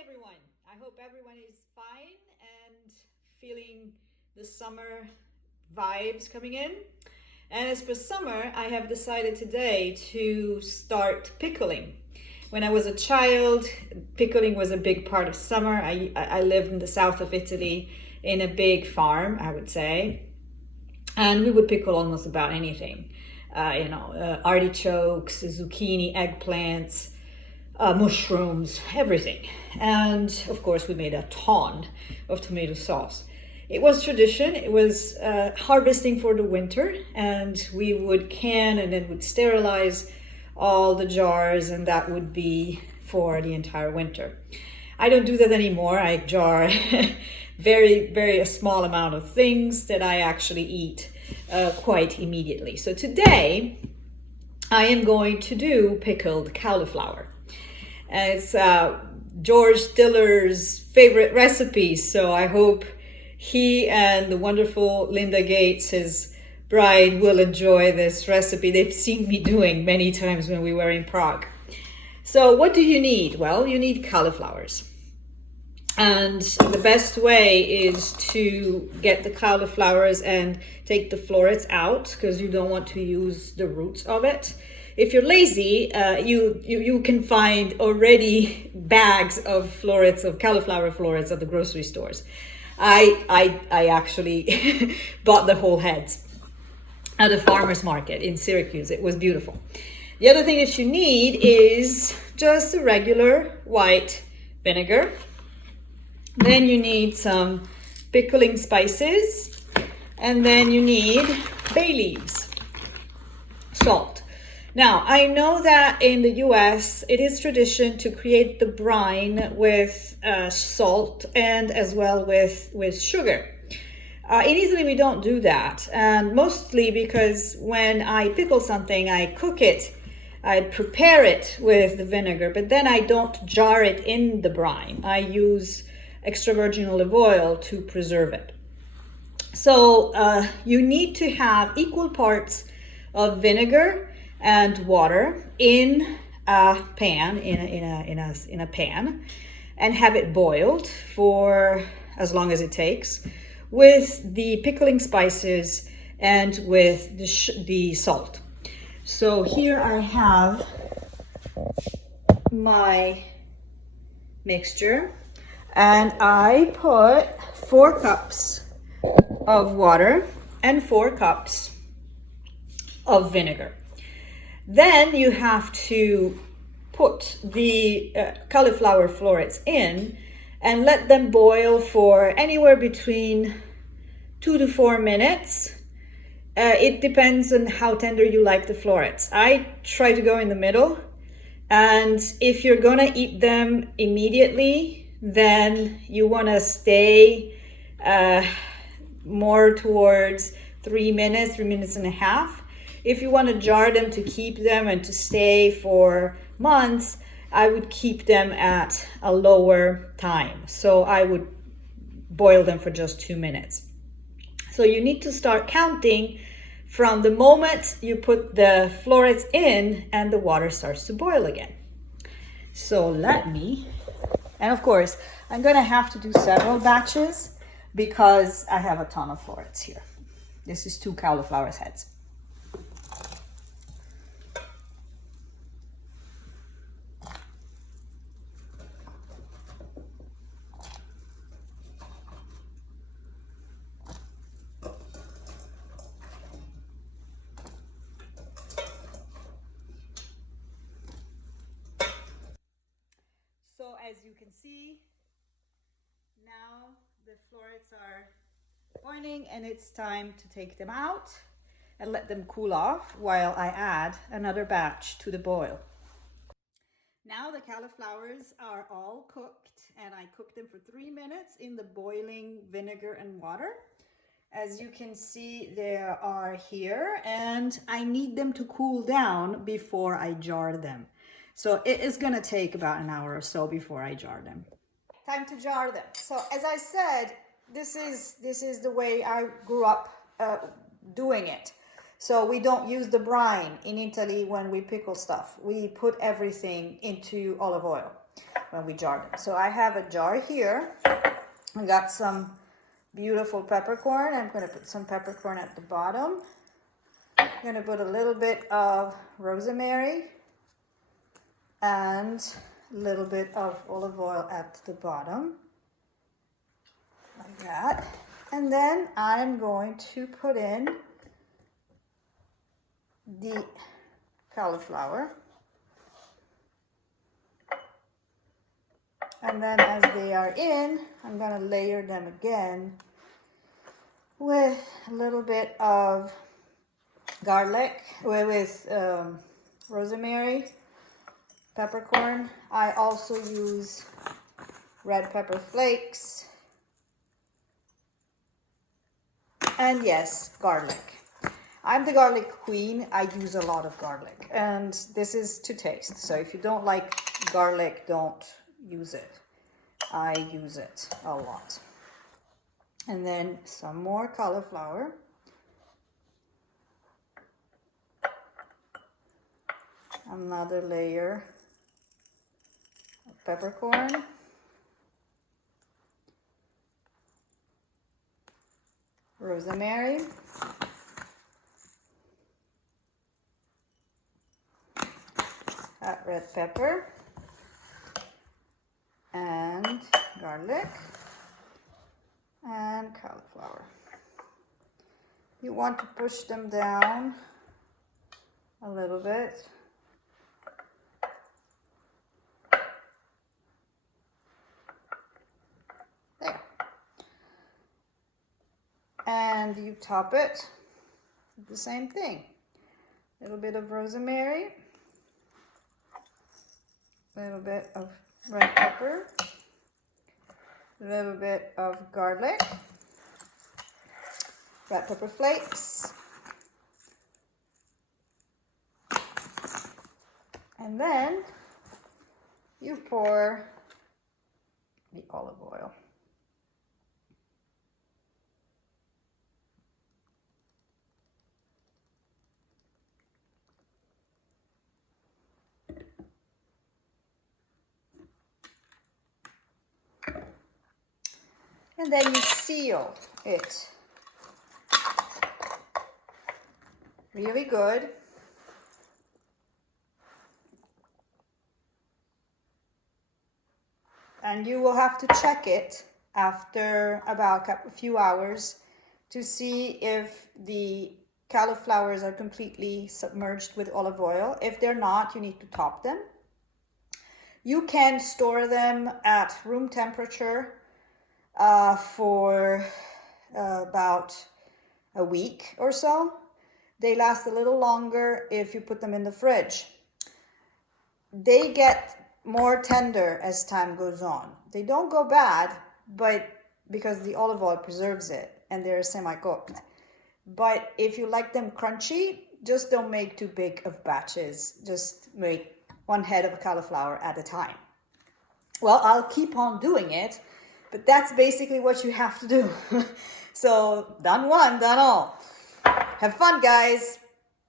everyone. I hope everyone is fine and feeling the summer vibes coming in. And as for summer, I have decided today to start pickling. When I was a child, pickling was a big part of summer. I lived in the south of Italy in a big farm, I would say. And we would pickle almost about anything. Artichokes, zucchini, eggplants, mushrooms, everything. And of course, we made a ton of tomato sauce. It was tradition. It was harvesting for the winter, and we would can and then would sterilize all the jars, and that would be for the entire winter. I don't do that anymore. I jar very a small amount of things that I actually eat quite immediately. So today I am going to do pickled cauliflower. It's George Diller's favorite recipe, so I hope he and the wonderful Linda Gates, his bride, will enjoy this recipe. They've seen me doing many times when we were in Prague. So what do you need? Well, you need cauliflowers. And the best way is to get the cauliflowers and take the florets out, because you don't want to use the roots of it. If you're lazy, you can find already bags of florets, of cauliflower florets at the grocery stores. I actually bought the whole heads at a farmer's market in Syracuse. It was beautiful. The other thing that you need is just a regular white vinegar. Then you need some pickling spices, and then you need bay leaves, salt. Now, I know that in the US, it is tradition to create the brine with salt and as well with sugar. In Italy, we don't do that, and mostly because when I pickle something, I cook it, I prepare it with the vinegar, but then I don't jar it in the brine. I use extra virgin olive oil to preserve it. So you need to have equal parts of vinegar and water in a pan, in a pan, and have it boiled for as long as it takes, with the pickling spices and with the salt. So here I have my mixture, and I put 4 cups of water and 4 cups of vinegar. Then you have to put the cauliflower florets in and let them boil for anywhere between 2 to 4 minutes. It depends on how tender you like the florets. I try to go in the middle, and if you're gonna eat them immediately, then you wanna stay more towards 3 minutes, 3 minutes and a half. If you want to jar them to keep them and to stay for months, I would keep them at a lower time. So I would boil them for just 2 minutes. So you need to start counting from the moment you put the florets in and the water starts to boil again. So and of course, I'm gonna have to do several batches because I have a ton of florets here. This is 2 cauliflower heads. So as you can see, now the florets are boiling, and it's time to take them out and let them cool off while I add another batch to the boil. Now the cauliflowers are all cooked, and I cooked them for 3 minutes in the boiling vinegar and water. As you can see, they are here, and I need them to cool down before I jar them. So it is going to take about an hour or so before I jar them. Time to jar them. So as I said, this is the way I grew up doing it. So we don't use the brine in Italy when we pickle stuff. We put everything into olive oil. when we jar them. So I have a jar here. I got some beautiful peppercorn. I'm going to put some peppercorn at the bottom. I'm going to put a little bit of rosemary and a little bit of olive oil at the bottom, like that. And then I'm going to put in the cauliflower. And then as they are in, I'm going to layer them again with a little bit of garlic, with rosemary, peppercorn. I also use red pepper flakes. And yes, garlic. I'm the garlic queen. I use a lot of garlic. And this is to taste. So if you don't like garlic, don't use it. I use it a lot. And then some more cauliflower. Another layer of peppercorn. Rosemary. Hot red pepper. And garlic. And cauliflower. You want to push them down a little bit. There. And you top it with the same thing. A little bit of rosemary. A little bit of red pepper. A little bit of garlic, red pepper flakes, and then you pour the olive oil. And then you seal it really good. And you will have to check it after about a few hours to see if the cauliflowers are completely submerged with olive oil. If they're not, you need to top them. You can store them at room temperature for about a week or so. They last a little longer if you put them in the fridge. They get more tender as time goes on. They don't go bad, but because the olive oil preserves it and they're semi-cooked. But if you like them crunchy, just don't make too big of batches. Just make one head of cauliflower at a time. Well, I'll keep on doing it, but that's basically what you have to do. So done one, done all. Have fun, guys.